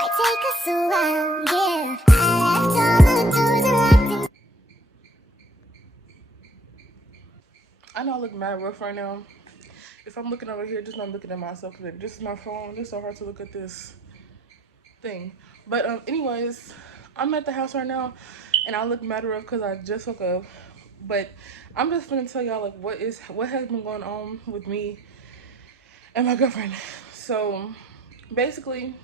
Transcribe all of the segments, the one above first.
might take us a while, yeah. I left all the doors unlocked. I know I look mad rough right now. If I'm looking over here, just not looking at myself because this is my phone. It's so hard to look at this thing. But anyways, I'm at the house right now, and I look mad rough because I just woke up. But I'm just gonna tell y'all like what has been going on with me and my girlfriend. So basically,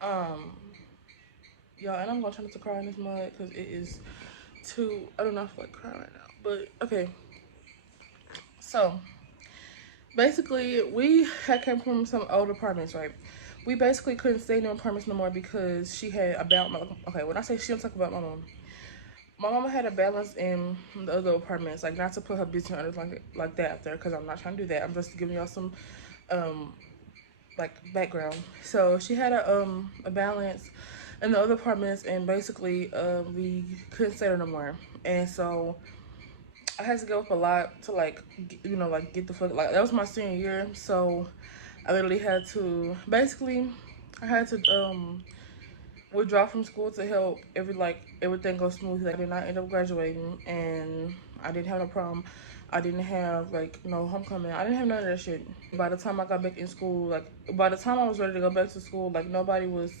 um, y'all, and I'm gonna try not to cry in this mud because it is too. I don't know if I like crying right now, but okay. So basically, we had come from some old apartments, right? We basically couldn't stay in the apartments no more because she had a balance. Okay, when I say she, I'm talking about my mom. My mama had a balance in the other apartments, like not to put her business under like that up there, because I'm not trying to do that. I'm just giving y'all some um like background. So she had a balance in the other apartments, and basically we couldn't stay there no more, and so I had to give up a lot to like like get the fuck, like that was my senior year, so I literally had to basically I had to withdraw from school to help everything go smoothly. I did not end up graduating, and I didn't have no problem. I didn't have like no homecoming. I didn't have none of that shit. By the time I got back in school, like by the time I was ready to go back to school, like nobody was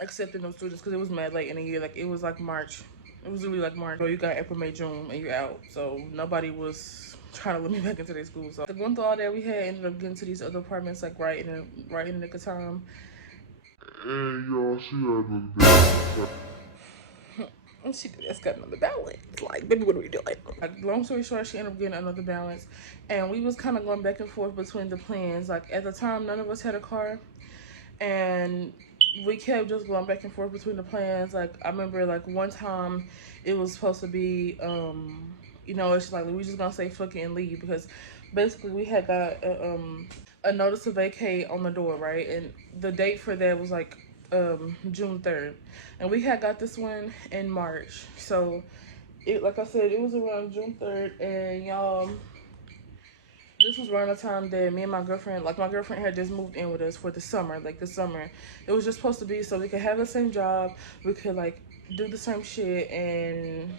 accepting those students because it was mad late in the year. Like it was like March. It was really like March. Bro, you got April, May, June, and you're out. So nobody was trying to let me back into their school. So going through all that, we had ended up getting to these other apartments like right in the nick of time. And y'all, she had another baby. And she just got another balance. Like, baby, what are we doing? Like, long story short, she ended up getting another balance, and we was kind of going back and forth between the plans. Like at the time, none of us had a car, and we kept just going back and forth between the plans. Like I remember, like one time, it was supposed to be, it's like we just gonna say fuck it and leave because basically we had got a notice to vacate on the door, right? And the date for that was like June 3rd, and we had got this one in March. So it, like I said, it was around June 3rd, and y'all, this was around the time that me and my girlfriend, like my girlfriend had just moved in with us for the summer, like the summer. It was just supposed to be so we could have the same job, we could like do the same shit, and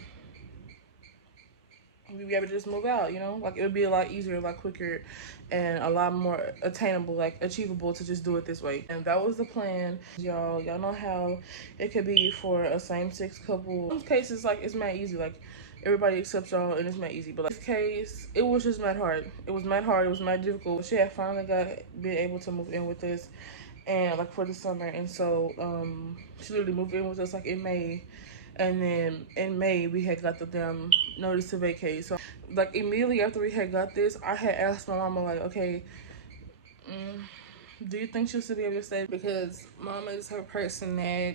we'd be able to just move out, Like it would be a lot easier, a lot quicker, and a lot more attainable, like achievable to just do it this way. And that was the plan. Y'all know how it could be for a same-sex couple. In some cases, like it's mad easy, like everybody accepts y'all and it's mad easy. But like this case, it was just mad hard. It was mad hard, it was mad difficult. She had finally been able to move in with us and like for the summer, and so she literally moved in with us like in May, and then in May we had got the damn notice to vacate. So like immediately after we had got this, I had asked my mama like, okay, do you think she'll still be able to stay? Because mama is her person that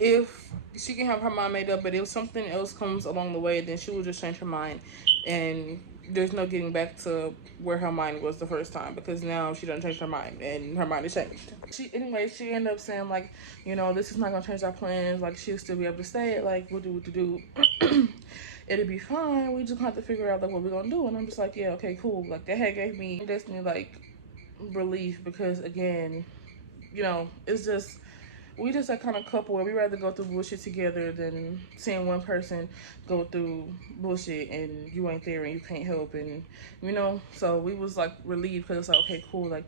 if she can have her mind made up, but if something else comes along the way, then she will just change her mind, and there's no getting back to where her mind was the first time, because now she done changed her mind and her mind is changed. She ended up saying like, this is not gonna change our plans. Like she'll still be able to stay. Like we'll do what to do. It'll be fine. We just gonna have to figure out like what we're gonna do. And I'm just like, yeah, okay, cool. Like that had gave me definitely like relief because again, it's just we just that kind of couple where we rather go through bullshit together than seeing one person go through bullshit and you ain't there and you can't help, and so we was like relieved because it's like, okay, cool, like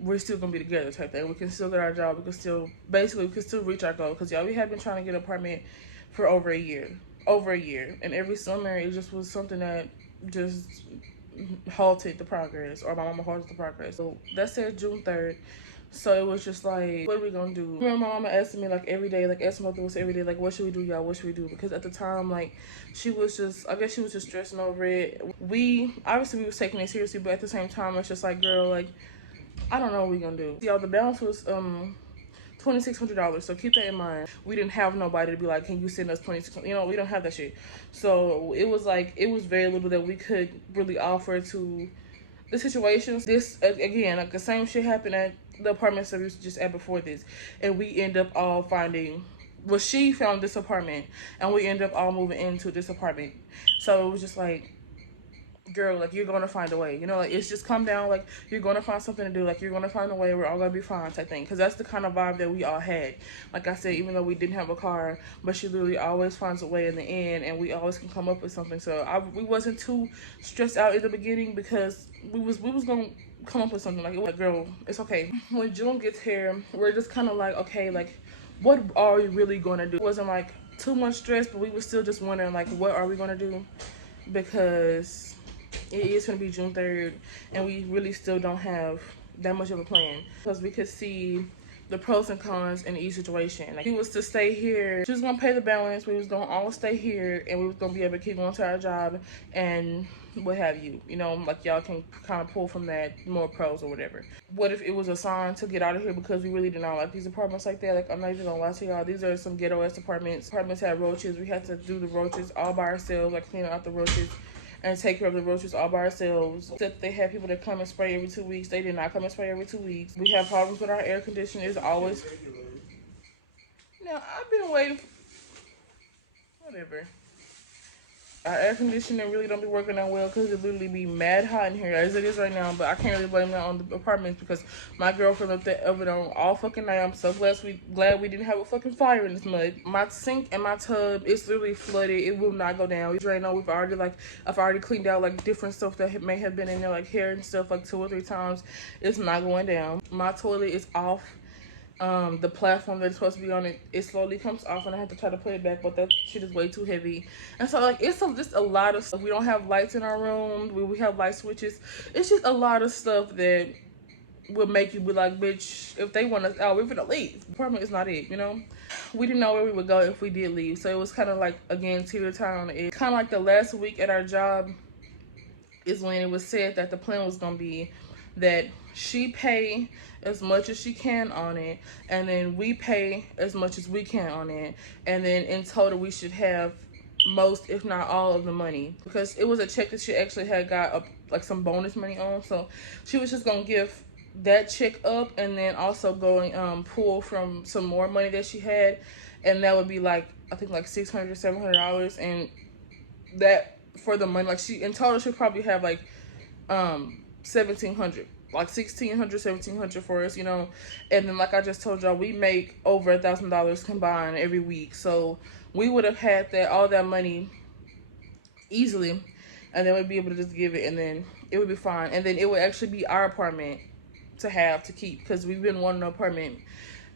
we're still gonna be together type thing. We can still get our job. We can still reach our goal, because y'all, we had been trying to get an apartment for over a year, and every summer it just was something that just halted the progress, or my mama halted the progress. So that said June 3rd. So it was just like, what are we gonna do? I remember my mama asking me like every day, like asking my us every day, like what should we do, y'all? What should we do? Because at the time, like I guess she was just stressing over it. We was taking it seriously, but at the same time, it's just like, girl, like I don't know what we gonna do. Y'all, the balance was $2,600. So keep that in mind. We didn't have nobody to be like, can you send us 26? We don't have that shit. So it was very little that we could really offer to the situations. This again, like the same shit happened at the apartments that we was just at before this, and we end up all finding. Well, she found this apartment, and we end up all moving into this apartment. So it was just like girl, like, you're gonna find a way, you know, like, it's just calm down, like, you're gonna find something to do, like, you're gonna find a way, we're all gonna be fine type thing, because that's the kind of vibe that we all had. Like I said, even though we didn't have a car, but she literally always finds a way in the end, and we always can come up with something. So we wasn't too stressed out in the beginning, because we was gonna come up with something. Like, it was like, girl, it's okay. When June gets here, we're just kind of like, okay, like, what are we really gonna do? It wasn't like too much stress, but we were still just wondering, like, what are we gonna do, because it is going to be June 3rd, and we really still don't have that much of a plan, because we could see the pros and cons in each situation. Like, he was to stay here, she was going to pay the balance, we was going to all stay here, and we was going to be able to keep going to our job and what have you. You know, like, y'all can kind of pull from that more pros or whatever. What if it was a sign to get out of here because we really did not like these apartments like that? Like, I'm not even gonna lie to y'all, these are some ghetto ass apartments. Apartments had roaches. We had to do the roaches all by ourselves, like, clean out the roaches and take care of the roaches all by ourselves. Except they had people that come and spray every 2 weeks. They did not come and spray every 2 weeks. We have problems with our air conditioner. It's always... Now, I've been waiting... Whatever. Our air conditioner really don't be working that well, because it literally be mad hot in here as it is right now. But I can't really blame that on the apartments, because my girlfriend left that oven on all fucking night. I'm so glad we didn't have a fucking fire in this mud. My sink and my tub, it's literally flooded. It will not go down. It's right now. I've already cleaned out like different stuff that may have been in there, like hair and stuff, like 2 or 3 times. It's not going down. My toilet is off. The platform that's supposed to be on it, it slowly comes off, and I have to try to put it back, but that shit is way too heavy. And so, like, it's just a lot of stuff. We don't have lights in our room. We have light switches. It's just a lot of stuff that will make you be like, bitch, if they want us out, we're gonna leave. The apartment is not it, you know? We didn't know where we would go if we did leave. So it was kind of like, again, teeter-totter on the edge. Kind of like the last week at our job is when it was said that the plan was gonna be that she pay as much as she can on it, and then we pay as much as we can on it, and then in total we should have most, if not all, of the money, because it was a check that she actually had got like some bonus money on. So she was just gonna give that check up, and then also going pull from some more money that she had, and that would be like, I think like $600-700, and that for the money, like, she in total she'll probably have like 1,700, like 1,600, 1,700 for us, you know. And then, like I just told y'all, we make over $1,000 combined every week, so we would have had that, all that money easily, and then we'd be able to just give it, and then it would be fine. And then it would actually be our apartment to keep, because we've been wanting an apartment,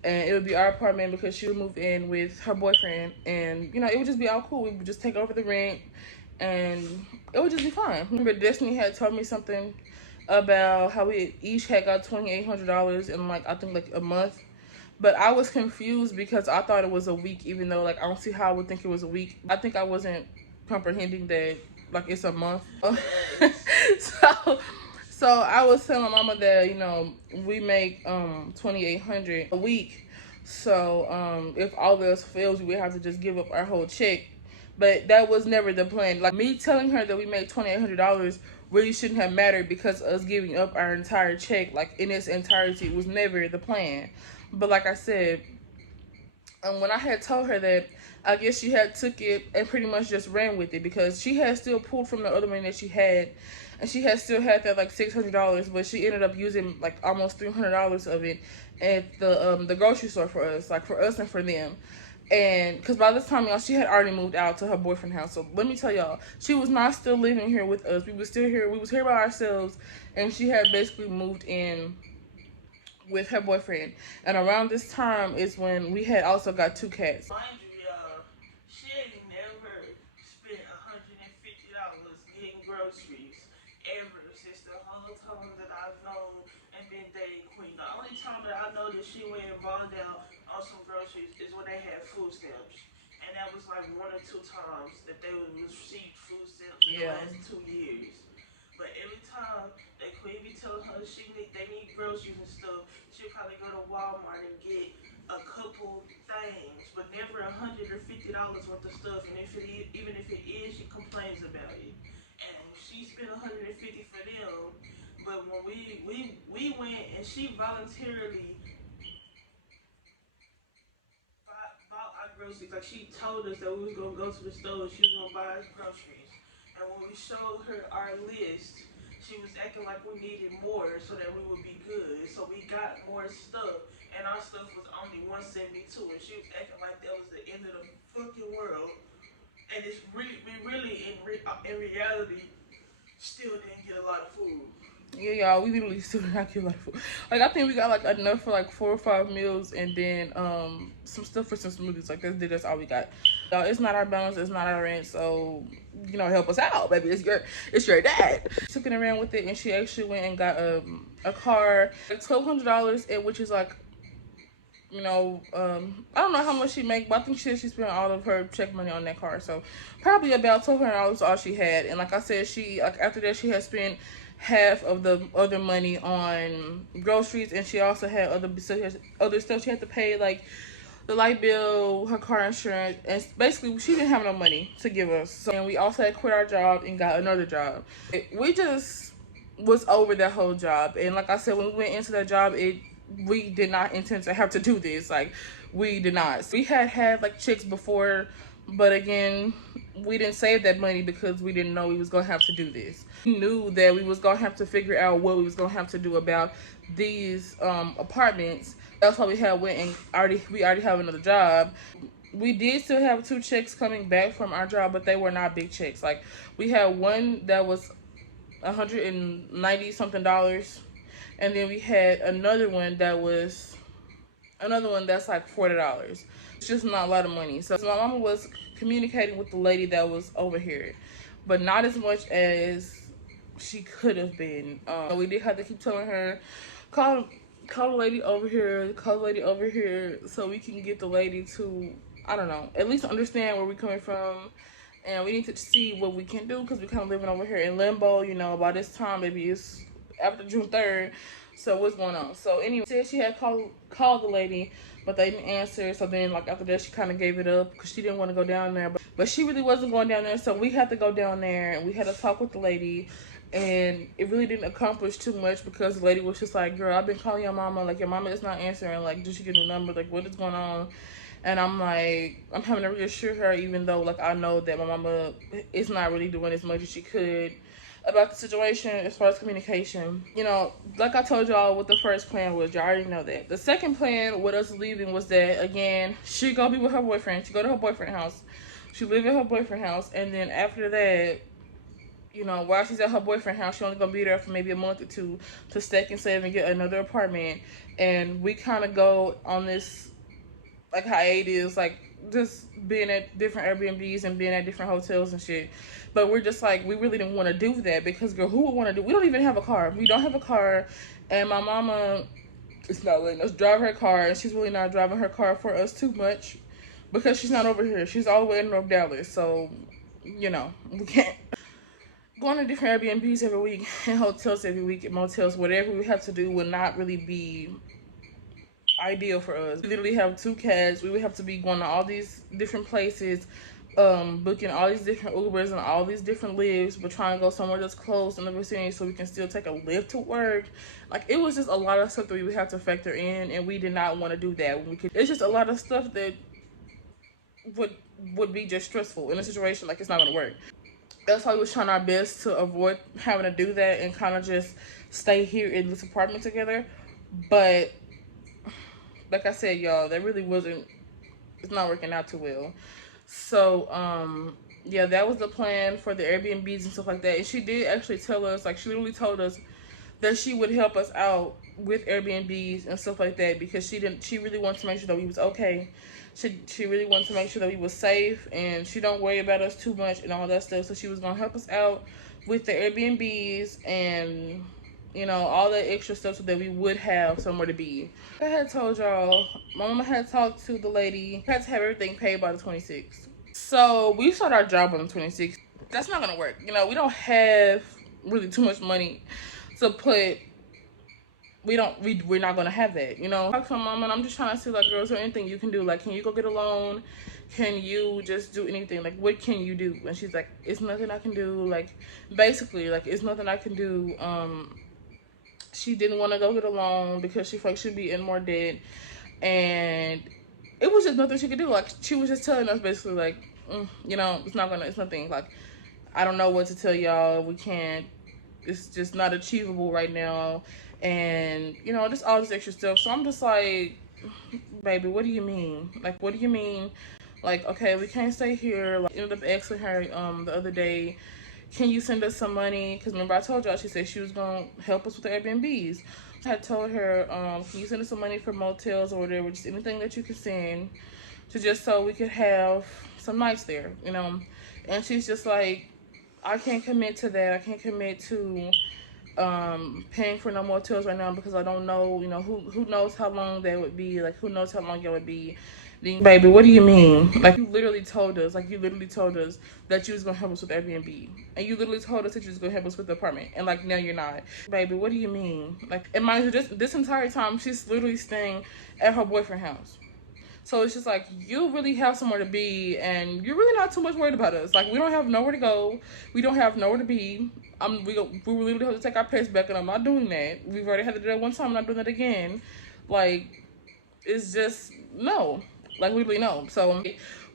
and it would be our apartment because she would move in with her boyfriend, and, you know, it would just be all cool. We would just take over the rent, and it would just be fine. Remember, Destiny had told me something about how we each had got $2,800 in, like, I think like a month, but I was confused because I thought it was a week, even though, like, I don't see how I would think it was a week. I think I wasn't comprehending that, like, it's a month. So I was telling mama that, you know, we make $2,800 a week, so if all else fails, we would have to just give up our whole check. But that was never the plan. Like, me telling her that we made $2,800 really shouldn't have mattered, because us giving up our entire check, like, in its entirety, was never the plan. But like I said, when I had told her that, I guess she had took it and pretty much just ran with it, because she had still pulled from the other money that she had, and she had still had that like $600, but she ended up using like almost $300 of it at the grocery store for us, like for us and for them. And because by this time, y'all, she had already moved out to her boyfriend's house. So let me tell y'all, she was not still living here with us. We was still here. We was here by ourselves, and she had basically moved in with her boyfriend. And around this time is when we had also got 2 cats. Mind you, y'all, she ain't never spent $150 getting groceries ever since the whole time that I've known and been dating Queen. The only time that I know that she went and bought out on some groceries is when they had food stamps. And that was like 1 or 2 times that they would receive food stamps in the last 2 years. But every time that Queen be telling her they need groceries and stuff, she'll probably go to Walmart and get a couple things, but never $150 worth of stuff. And even if it is, she complains about it. And she spent $150 for them. But when we went and she voluntarily bought our groceries, like she told us that we was gonna go to the store and she was gonna buy us groceries. And when we showed her our list, she was acting like we needed more so that we would be good. So we got more stuff, and our stuff was only 172, and she was acting like that was the end of the fucking world. And it's really, we really in reality still didn't get a lot of food. Yeah, y'all, we literally still not get like food. Like, I think we got like enough for like 4 or 5 meals, and then some stuff for some smoothies. Like that's all we got. Y'all, it's not our balance, it's not our rent, so you know, help us out, baby. It's your dad. Took it around with it, and she actually went and got a car, like $1,200, and which is like, you know, I don't know how much she make, but I think she spent all of her check money on that car. So probably about $1,200 all she had. And like I said, she like after that she had spent half of the other money on groceries, and she also had other stuff she had to pay, like the light bill, her car insurance, and basically she didn't have no money to give us. So, and we also had quit our job and got another job. We just was over that whole job, and like I said, when we went into that job, we did not intend to have to do this. Like, we did not. We had like chicks before, but again, we didn't save that money because we didn't know we was gonna have to do this. We knew that we was gonna have to figure out what we was gonna have to do about these apartments. That's why we went and we already have another job. We did still have 2 checks coming back from our job, but they were not big checks. Like, we had one that was $190 something, and then we had another one that's like $40. It's just not a lot of money. So my mama was communicating with the lady that was over here, but not as much as she could have been. We did have to keep telling her, call the lady over here, so we can get the lady to, I don't know, at least understand where we're coming from. And we need to see what we can do, because we're kind of living over here in limbo, you know. By this time, maybe it's after June 3rd. So what's going on? So anyway, said she had called the lady, but they didn't answer. So then, like, after that, she kind of gave it up because she didn't want to go down there. But she really wasn't going down there, so we had to go down there, and we had to talk with the lady. And it really didn't accomplish too much, because the lady was just like, girl, I've been calling your mama. Like, your mama is not answering. Like, did she get a number? Like, what is going on? And I'm like, I'm having to reassure her, even though, like, I know that my mama is not really doing as much as she could about the situation as far as communication. You know, like I told y'all what the first plan was. Y'all already know that. The second plan with us leaving was that, again, she'd go be with her boyfriend. She'd go to her boyfriend's house. She live in her boyfriend's house. And then after that, you know, while she's at her boyfriend's house, she only gonna be there for maybe a month or 2 to stack and save and get another apartment. And we kind of go on this, like, hiatus, like, just being at different Airbnbs and being at different hotels and shit. But we're just like, we really didn't want to do that, because, girl, who would want to do? We don't even have a car. We don't have a car, and my mama is not letting us drive her car, and she's really not driving her car for us too much, because she's not over here. She's all the way in North Dallas, so, you know, we can't. Going to different Airbnbs every week, and hotels every week, and motels, whatever we have to do would not really be ideal for us. We literally have 2 cats. We would have to be going to all these different places, booking all these different Ubers and all these different Lyfts, but trying to go somewhere that's close in the vicinity so we can still take a Lyft to work. Like, it was just a lot of stuff that we would have to factor in, and we did not want to do that. It's just a lot of stuff that would be just stressful in a situation like it's not gonna work. That's why we was trying our best to avoid having to do that and kind of just stay here in this apartment together. But like I said, y'all, that really wasn't, it's not working out too well. So yeah, that was the plan for the Airbnbs and stuff like that. And she did actually tell us, like, she literally told us that she would help us out with Airbnbs and stuff like that, because she really wanted to make sure that we was okay. She really wanted to make sure that we was safe, and she don't worry about us too much and all that stuff. So she was gonna help us out with the Airbnbs and, you know, all that extra stuff so that we would have somewhere to be. I had told y'all, my mama had talked to the lady, had to have everything paid by the 26th. So we start our job on the 26th. That's not gonna work. You know, we don't have really too much money to put. We're not gonna have that, you know. I talked to my mama, and I'm just trying to see, like, girls, is there anything you can do? Like, can you go get a loan? Can you just do anything? Like, what can you do? And she's like, it's nothing I can do. Like, basically, like, it's nothing I can do. She didn't want to go get a loan because she felt like she'd be in more debt, and it was just nothing she could do. Like, she was just telling us basically, like, you know, it's nothing. Like, I don't know what to tell y'all. We can't. It's just not achievable right now, and you know, just all this extra stuff. So I'm just like, baby, what do you mean? Like, what do you mean? Like, okay, we can't stay here. Like, ended up asking her the other day, can you send us some money? Because remember I told y'all she said she was gonna help us with the Airbnbs. I had told her, can you send us some money for motels or whatever, just anything that you can send, to just so we could have some nights there, you know. And she's just like, I can't commit to that. I can't commit to paying for no motels right now because I don't know, you know, who knows how long that would be. Like, who knows how long it would be. Then, baby, what do you mean? Like, you literally told us that you was gonna help us with Airbnb, and you literally told us that you was gonna help us with the apartment, and like now you're not. Baby, what do you mean? Like, and mind you, this entire time she's literally staying at her boyfriend's house. So it's just like, you really have somewhere to be, and you're really not too much worried about us. Like, we don't have nowhere to go. We don't have nowhere to be. We literally have to take our pets back, and I'm not doing that. We've already had to do that one time. I'm not doing that again. Like, it's just, no. Like, literally no. So,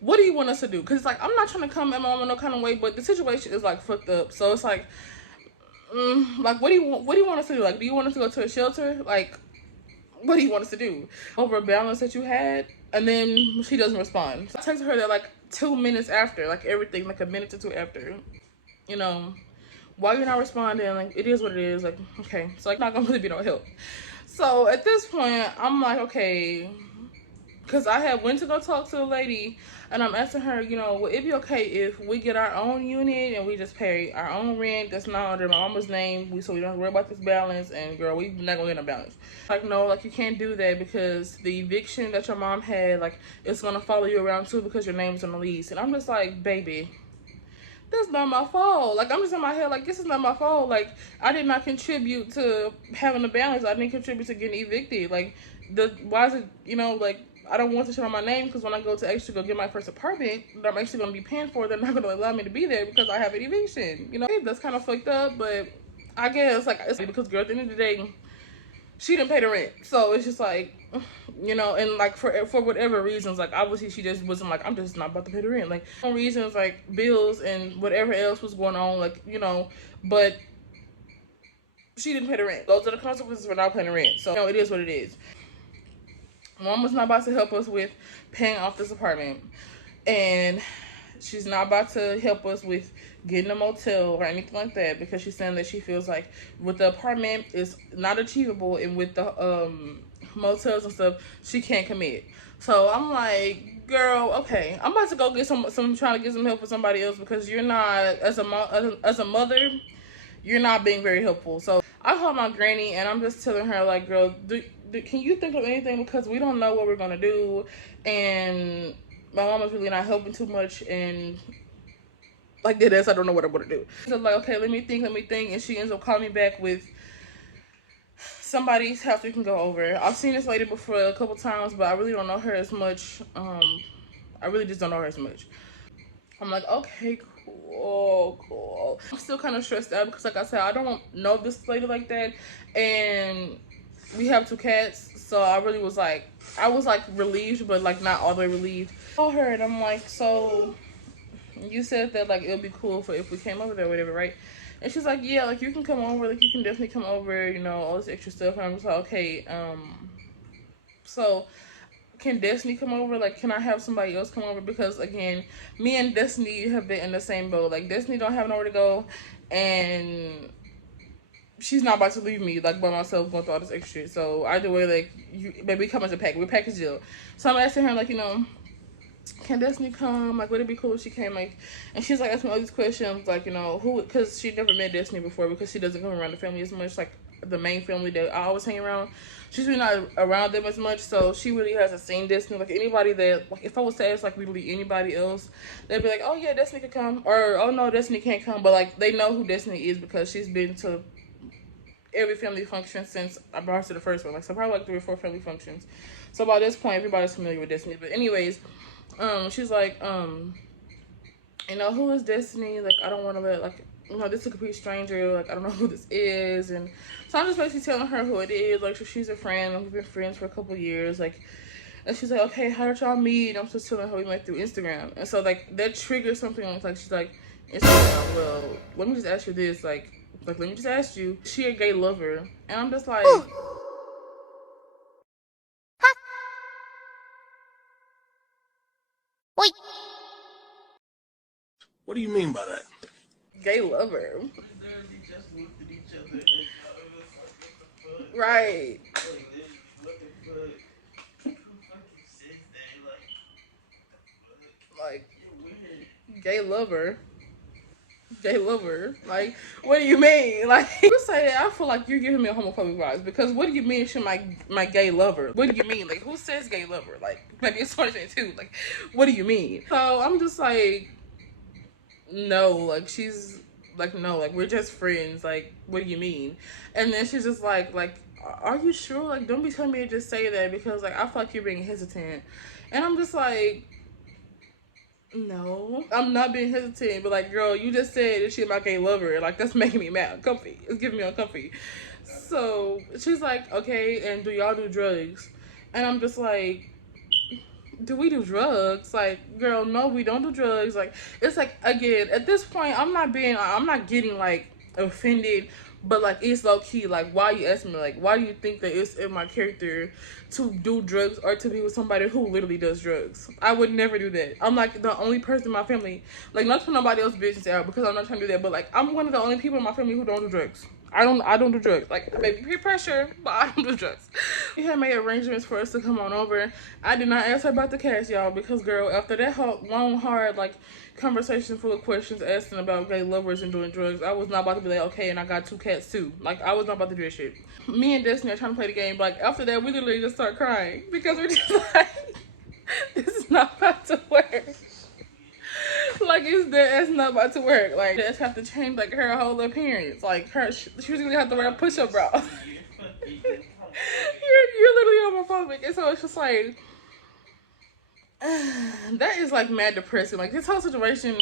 what do you want us to do? Because it's like, I'm not trying to come at my mama no kind of way, but the situation is, like, fucked up. So it's like, like, what do you want us to do? Like, do you want us to go to a shelter? Like, what do you want us to do? Over a balance that you had? And then she doesn't respond. So I texted her that like 2 minutes after, like everything, like a minute or two after. You know, why you're not responding? Like, it is what it is. Like, okay, so like, not gonna really be no help. So at this point, I'm like, okay, because I had went to go talk to the lady, and I'm asking her, you know, would it be okay if we get our own unit and we just pay our own rent that's not under my mama's name, so we don't worry about this balance, and girl, we're not gonna get a balance. Like, no, like, you can't do that because the eviction that your mom had, like, it's gonna follow you around too because your name's on the lease. And I'm just like, baby, that's not my fault. Like, I'm just in my head like, this is not my fault. Like, I did not contribute to having a balance. I didn't contribute to getting evicted. Like, why is it, you know, like, I don't want to shit on my name because when I go to actually go get my first apartment that I'm actually going to be paying for, they're not going to allow me to be there because I have an eviction. You know, that's kind of fucked up, but I guess, like, it's because, girl, at the end of the day, she didn't pay the rent. So it's just like, you know, and like for whatever reasons, like obviously she just wasn't like, I'm just not about to pay the rent. Like, for reasons like bills and whatever else was going on, like, you know, but she didn't pay the rent. Those are the consequences for not paying the rent. So, you know, it is what it is. Mom was not about to help us with paying off this apartment, and she's not about to help us with getting a motel or anything like that because she's saying that she feels like with the apartment it's not achievable, and with the motels and stuff she can't commit. So I'm like, girl, okay, I'm about to go get some trying to get some help for somebody else because you're not, as a mother, you're not being very helpful. So I called my granny and I'm just telling her, like, girl, can you think of anything, because we don't know what we're gonna do, and my mama's really not helping too much, and like this, I don't know what I'm gonna do. So like, okay, let me think, and she ends up calling me back with somebody's house we can go over. I've seen this lady before a couple times, but I really don't know her as much. I really just don't know her as much. I'm like, okay, cool. I'm still kind of stressed out because, like I said, I don't know this lady like that, and we have 2 cats, so I really was like, I was like relieved, but like not all the way relieved. I told her, and I'm like, so you said that like it would be cool for if we came over there or whatever, right? And she's like, yeah, like you can come over, like you can definitely come over, you know, all this extra stuff. And I'm just like, okay, so can Destiny come over? Like, can I have somebody else come over? Because again, me and Destiny have been in the same boat. Like, Destiny don't have nowhere to go, and she's not about to leave me like by myself going through all this extra shit. So either way, like, baby, come as a pack. We're package deal. So I'm asking her, like, you know, can Destiny come? Like, would it be cool if she came? Like, and she's like asking me all these questions, like, you know, who? Because she never met Destiny before because she doesn't come around the family as much. Like, the main family that I always hang around, she's really not around them as much. So she really hasn't seen Destiny. Like, anybody that, like, if I was to ask like literally anybody else, they'd be like, oh yeah, Destiny could come, or oh no, Destiny can't come. But like, they know who Destiny is because she's been to every family function since I brought her to the first one. Like, so probably like 3 or 4 family functions. So by this point, everybody's familiar with Destiny. But anyways, she's like, you know, who is Destiny? Like, I don't want to let, like, you know, this is a complete stranger. Like, I don't know who this is. And so I'm just basically telling her who it is. Like, so she's a friend. We've been friends for a couple years. Like, and she's like, okay, how did y'all meet? And I'm just telling her we met through Instagram. And so, like, that triggers something. Like, she's like, And she's like, well, let me just ask you this, like let me just ask you, is she a gay lover? And I'm just like, Wait. What do you mean by that? gay lover. Literally just looked at each other and it was like, what the fuck? Right. Like, literally, what the fuck? Who fucking says that? Like, Like, you're weird. gay lover. Gay lover. Like, what do you mean? Like, you say that, I feel like you're giving me a homophobic vibes, because what do you mean she my gay lover? What do you mean? Like, who says gay lover? Like, maybe it's 2022. Like, what do you mean? So I'm just like, no, like, she's like, no, like, we're just friends. Like, what do you mean? And then she's just like, are you sure? Like, don't be telling me to just say that, because like I feel like you're being hesitant. And I'm just like, no, I'm not being hesitant, but like, girl, you just said that she's my gay lover. Like, that's making me mad, uncomfy. It's giving me uncomfy. So she's like, okay, and do y'all do drugs? And I'm just like, do we do drugs? Like, girl, no, we don't do drugs. Like, it's like, again, at this point, I'm not getting like offended, but like, it's low key. Like, why you ask me? Like, why do you think that it's in my character to do drugs or to be with somebody who literally does drugs? I would never do that. I'm like the only person in my family, like, not to put nobody else's business out, because I'm not trying to do that, but like, I'm one of the only people in my family who don't do drugs. I don't do drugs. Like, maybe peer pressure, but I don't do drugs. We had made arrangements for us to come on over. I did not ask her about the cats, y'all, because girl, after that whole long, hard, like, conversation full of questions asking about gay lovers and doing drugs, I was not about to be like, okay, and I got 2 cats too. Like, I was not about to do that shit. Me and Destiny are trying to play the game, but like, after that, we literally just start crying, because we're just like, this is not about to work. Like, it's not about to work. Like, just have to change like her whole appearance. Like, she was gonna have to wear a push-up bra. you're literally homophobic, and so it's just like, that is like mad depressing. Like, this whole situation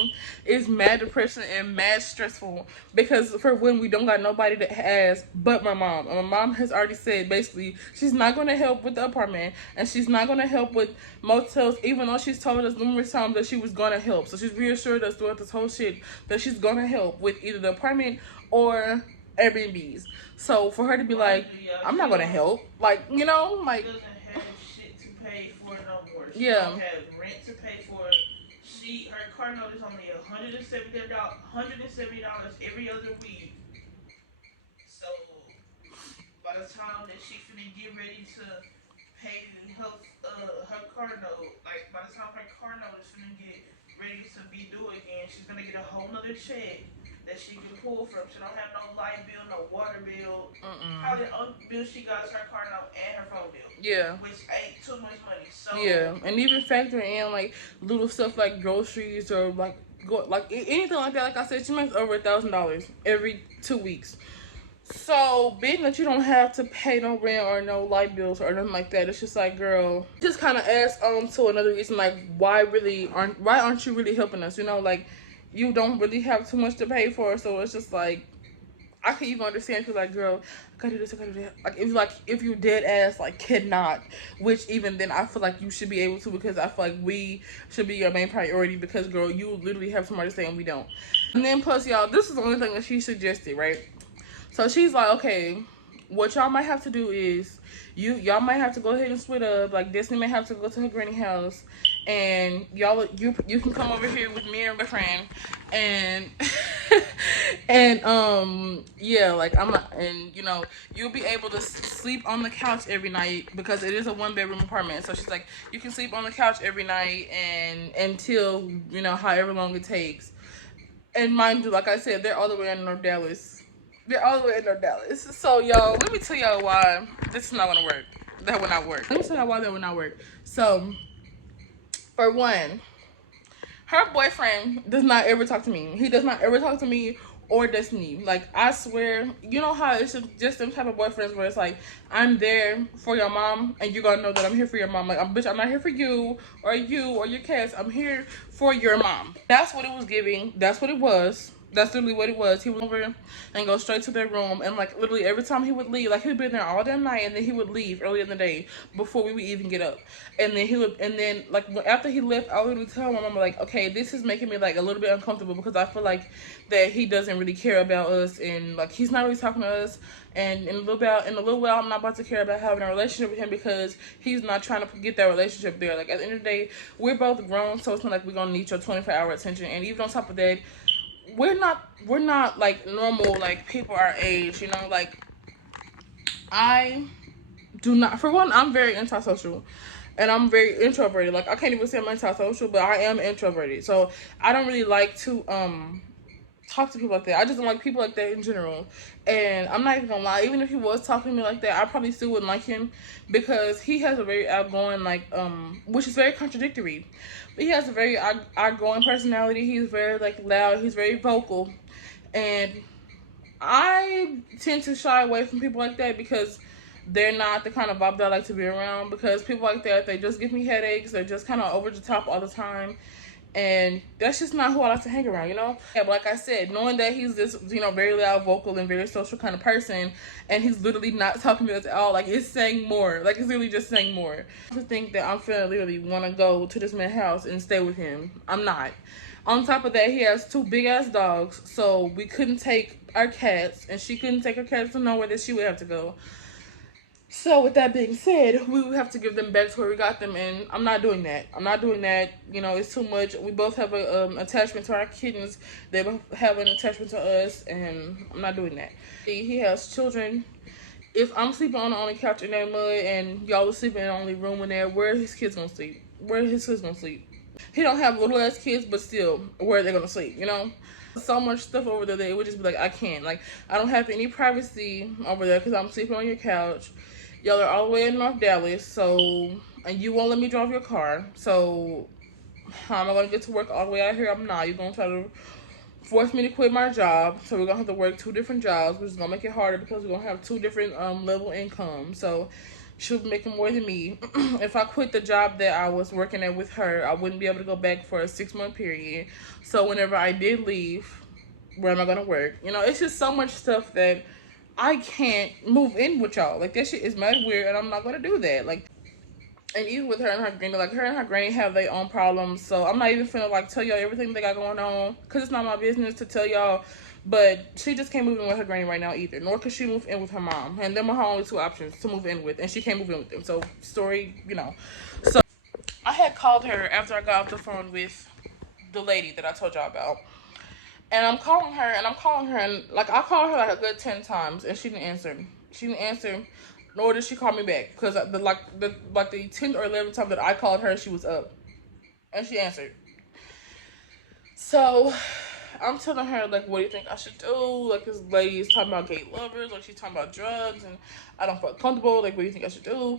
is mad depressing and mad stressful, because for when we don't got nobody that has but my mom, and my mom has already said basically she's not going to help with the apartment, and she's not going to help with motels, even though she's told us numerous times that she was going to help. So she's reassured us throughout this whole shit that she's going to help with either the apartment or Airbnbs. So for her to be like, I'm not going to help, like, you know, like, doesn't have shit to pay for no more. She yeah, don't have rent to pay for. Her car note is only $170 every other week. So by the time that she finna get ready to pay her car note, like by the time her car note is finna get ready to be due again, she's gonna get a whole nother check that she can pull from. She don't have no light bill, no water bill. Probably the only bill she got is her car note and her phone bill. yeah, Which ain't too much money. So yeah, and even factoring in like little stuff like groceries or like anything like that. Like I said, she makes over $1,000 every 2 weeks. So being that you don't have to pay no rent or no light bills or nothing like that, it's just like, girl, just kind of ask to another reason, like, why aren't you really helping us? You know, like, you don't really have too much to pay for, so it's just like, I could even understand if you're like, girl, I gotta do this, I gotta do that. Like, if you dead ass like cannot, which even then I feel like you should be able to, because I feel like we should be your main priority, because girl, you literally have somebody to stay and we don't. And then plus, y'all, this is the only thing that she suggested, right? So she's like, okay, what y'all might have to do is y'all might have to go ahead and split up. Like, Disney may have to go to her granny house, and you can come over here with me and my friend, and and yeah, like, and you know, you'll be able to sleep on the couch every night, because it is a 1-bedroom apartment. So she's like, you can sleep on the couch every night, and until, you know, however long it takes. And mind you, like I said, they're all the way in North Dallas. They're all the way in North Dallas. So, y'all, let me tell y'all why this is not going to work. That would not work. Let me tell y'all why that would not work. So, for one, her boyfriend does not ever talk to me. He does not ever talk to me or Destiny. Like, I swear, you know how it's just them type of boyfriends where it's like, I'm there for your mom, and you're going to know that I'm here for your mom. Like, bitch, I'm not here for you or your cats. I'm here for your mom. That's what it was giving. That's what it was. That's literally what it was. He would over and go straight to their room, and like literally every time he would leave, like he would be there all damn night, and then he would leave early in the day before we would even get up. And then like after he left, I would literally tell my mama like, okay, this is making me like a little bit uncomfortable because I feel like that he doesn't really care about us, and like he's not really talking to us. And in a little while, I'm not about to care about having a relationship with him because he's not trying to get that relationship there. Like at the end of the day, we're both grown, so it's not like we're gonna need your 24-hour attention. And even on top of that, we're not like normal like people our age, you know. Like I do not, for one, I'm very antisocial and I'm very introverted. Like I can't even say I'm antisocial, but I am introverted, so I don't really like to talk to people like that. I just don't like people like that in general. And I'm not even gonna lie, even if he was talking to me like that, I probably still wouldn't like him because he has a very outgoing, like which is very contradictory, but he has a very outgoing personality. He's very like loud, he's very vocal, and I tend to shy away from people like that because they're not the kind of vibe that I like to be around. Because people like that, they just give me headaches. They're just kind of over the top all the time, and that's just not who I like to hang around, you know. Yeah, but like I said, knowing that he's this, you know, very loud, vocal, and very social kind of person, and he's literally not talking to us at all, like it's saying more. Like it's really just saying more. To think that I'm finna literally want to go to this man's house and stay with him, I'm not. On top of that, he has 2 big ass dogs, so we couldn't take our cats, and she couldn't take her cats to nowhere that she would have to go. So with that being said, we would have to give them back to where we got them, and I'm not doing that. I'm not doing that. You know, it's too much. We both have a attachment to our kittens. They both have an attachment to us, and I'm not doing that. He has children. If I'm sleeping on the only couch in that mud, and y'all are sleeping in the only room in there, where are his kids gonna sleep? Where are his kids gonna sleep? He don't have little ass kids, but still, where are they gonna sleep? You know. So much stuff over there that it would just be like, I can't. Like, I don't have any privacy over there because I'm sleeping on your couch. Y'all are all the way in North Dallas, so, and you won't let me drive your car. So, how am I gonna get to work all the way out here? I'm not. You're gonna try to force me to quit my job. So we're gonna have to work 2 different jobs, which is gonna make it harder because we're gonna have 2 different level income. So she'll be making more than me. If I quit the job that I was working at with her, I wouldn't be able to go back for a 6-month period. So whenever I did leave, where am I gonna work? You know, it's just so much stuff that I can't move in with y'all. Like, that shit is mad weird, and I'm not gonna do that. Like, and even with her and her granny, like, her and her granny have their own problems. So I'm not even finna like tell y'all everything they got going on, because it's not my business to tell y'all. But she just can't move in with her granny right now either, nor could she move in with her mom. And them are her only 2 options to move in with, and she can't move in with them. So story, you know. So I had called her after I got off the phone with the lady that I told y'all about. And I'm calling her, and like I called her like a good 10 times, and she didn't answer. She didn't answer, nor did she call me back, because the 10th or 11th time that I called her, she was up, and she answered. So I'm telling her, like, what do you think I should do? Like, this lady is talking about gay lovers, like she's talking about drugs, and I don't feel comfortable. Like, what do you think I should do?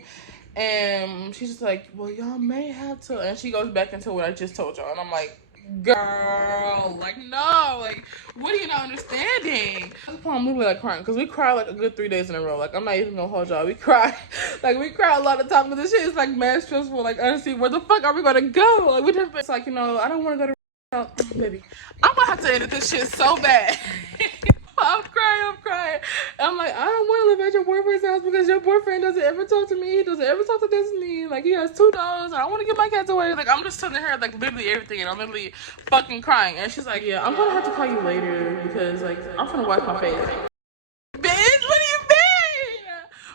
And she's just like, well, y'all may have to. And she goes back into what I just told y'all, and I'm like, girl, like, no, like, what are you not understanding? At this point, I'm literally like crying, because we cried like a good 3 days in a row. Like, I'm not even gonna hold y'all. We cry, like, we cry a lot of times, but this shit is like mad stressful. Like, honestly, where the fuck are we gonna go? Like, we just, it's like, you know, I don't want to go to baby. I'm gonna have to edit this shit so bad. I'm crying. I'm like, I don't want to live at your boyfriend's house because your boyfriend doesn't ever talk to me. He doesn't ever talk to Destiny. Like, he has 2 dogs. I want to get my cats away. Like, I'm just telling her, like, literally everything. And I'm literally fucking crying. And she's like, yeah, I'm going to have to call you later because, like, I'm going to wipe my face. Bitch, what do you mean?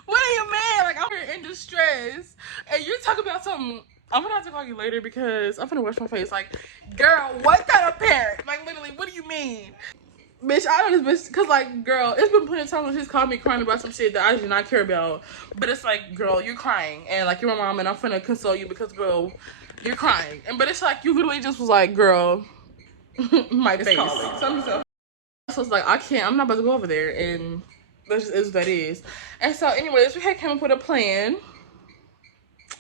What do you mean? Like, I'm here in distress. And you're talking about something. I'm gonna have to call you later because I'm gonna wash my face. Like, girl, what kind of parent? Like, literally, what do you mean? Bitch, I know this bitch, because, like, girl, it's been plenty of times when she's called me crying about some shit that I do not care about. But it's like, girl, you're crying. And, like, you're my mom, and I'm finna console you because, girl, you're crying. But it's like, you literally just was like, girl, my face. So it's like, I can't, I'm not about to go over there. And that just is what that is. And so, anyways, we had came up with a plan.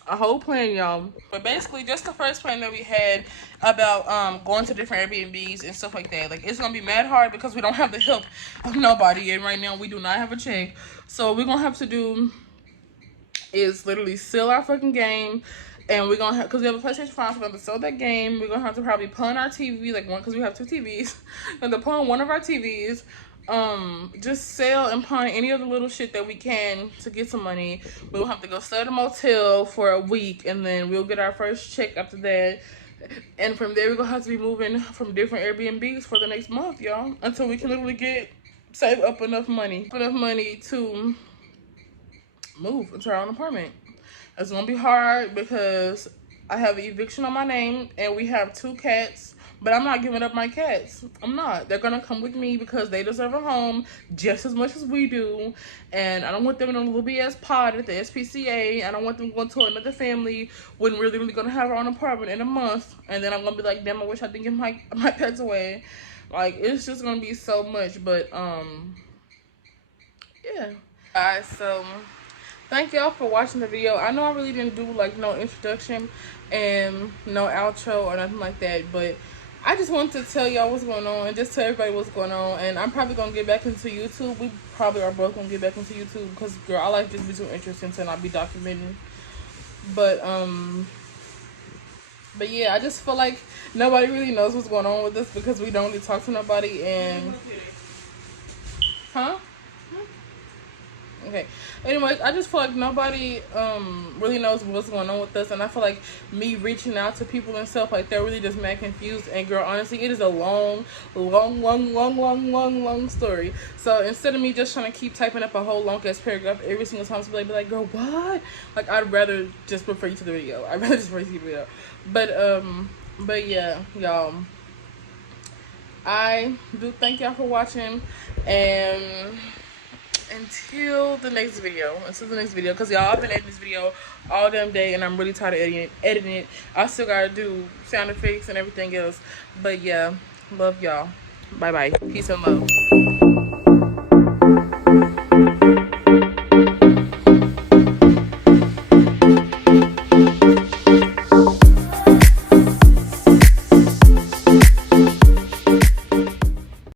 A whole plan, y'all. But basically, just the first plan that we had about going to different Airbnbs and stuff like that. Like, it's gonna be mad hard because we don't have the help of nobody, and right now we do not have a check. So what we're gonna have to do is literally seal our fucking game And we're gonna have, because we have a PlayStation 5, so we're gonna sell that game. We're gonna have to probably pawn our TV, like one, because we have 2 TVs. We're gonna pawn one of our TVs. Just sell and pawn any of the little shit that we can to get some money. We'll have to go stay at a motel for a week, and then we'll get our first check after that. And from there, we're gonna have to be moving from different Airbnbs for the next month, y'all, until we can literally save up enough money to move into our own apartment. It's gonna be hard because I have an eviction on my name and we have 2 cats, but I'm not giving up my cats. I'm not. They're gonna come with me because they deserve a home just as much as we do. And I don't want them in a little BS pod at the SPCA. I don't want them going to another family when we're literally gonna have our own apartment in a month. And then I'm gonna be like, damn, I wish I didn't give my pets away. Like, it's just gonna be so much. But yeah. Alright, so thank y'all for watching the video. I know I really didn't do like no introduction and no outro or nothing like that, but I just wanted to tell y'all what's going on and just tell everybody what's going on. And I'm probably gonna get back into YouTube. We probably are both gonna get back into YouTube because, girl, I like just be too interesting to not be documenting. But yeah, I just feel like nobody really knows what's going on with this because we don't really talk to nobody. And okay, anyways, I just feel like nobody really knows what's going on with us, and I feel like me reaching out to people and stuff, like, they're really just mad confused. And girl, honestly, it is a long story. So instead of me just trying to keep typing up a whole long ass paragraph every single time, be like, girl, what? Like, I'd rather just refer you to the video. But yeah, y'all, I do thank y'all for watching, and until the next video, because y'all, I've been editing this video all damn day and I'm really tired of editing it. I still gotta do sound effects and everything else. But yeah, love y'all. Bye bye. Peace and love.